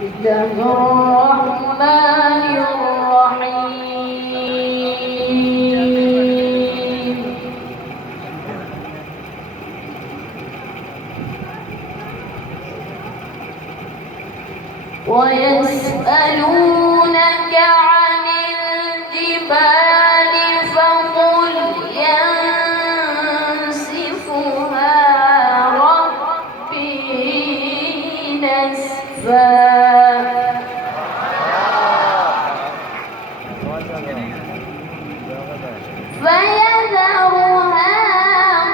الله الرحمن الرحيم ويسألونك عن الجبال فقل ينسفها ربي نسفا فيذرها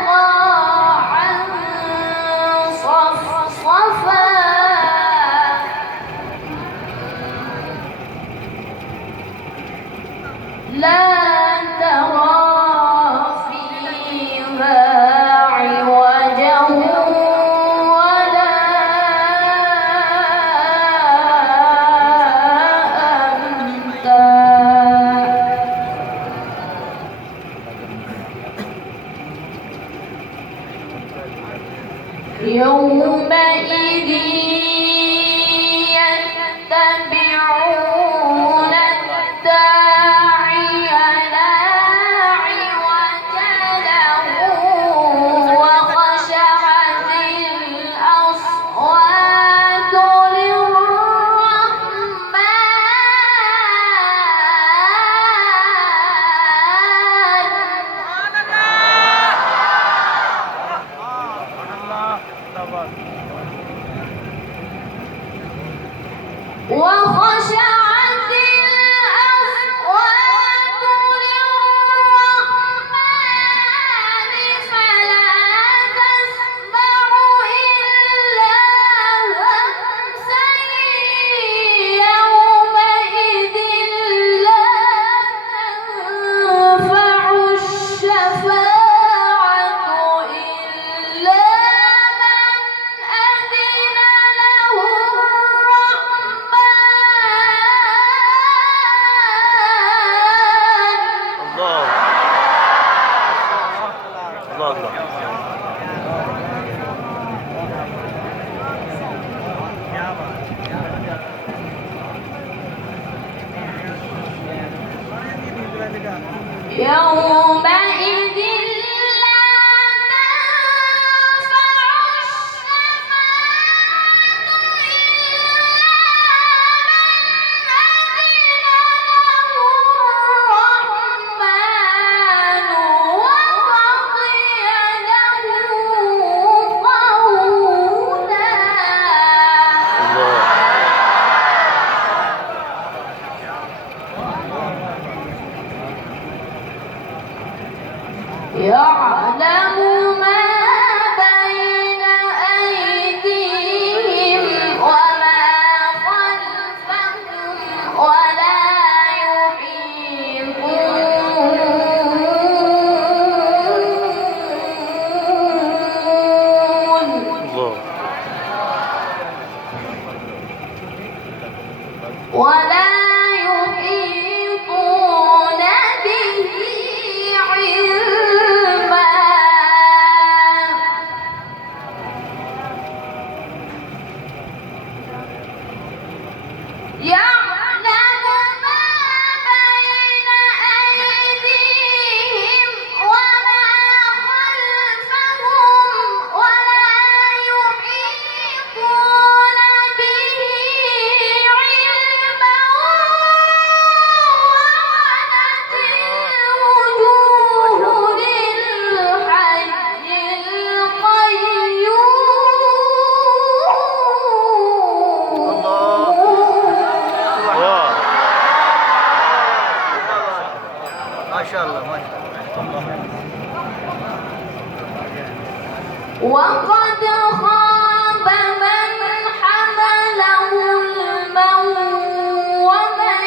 قاعا صفصفا لا ترى فيها عوجا ولا أمتا يومئذ يتبعون الداعي لا عوج له وخشعت الأصوات للرحمن وخشعت الأصوات للرحمن فلا تسمع إلا همسا يومئذ لا تنفع الشفاعة إلا من أذن له يومئذ لا تنفع الشفاعة إلا من أذن له الرحمن ورضي له قولا يعلم ما بين أيديهم وما خلفهم ولا يحيطون به علما يعلم ما بين أيديهم وما خلفهم ولا يحيطون به علما وعنت الوجوه للحي القيوم ما شاء الله ما شاء الله. وقد خاب من حمل ظلما ومن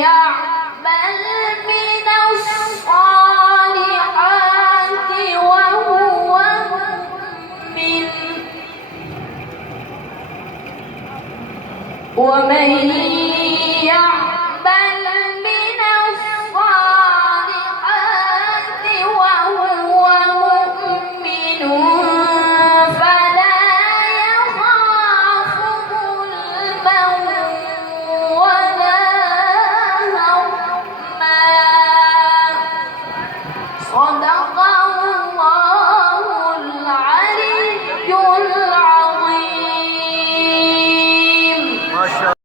يعمل من الصالحات وهو مؤمن ومن يعمل من الصالحات وهو مؤمن فلا يخاف صدق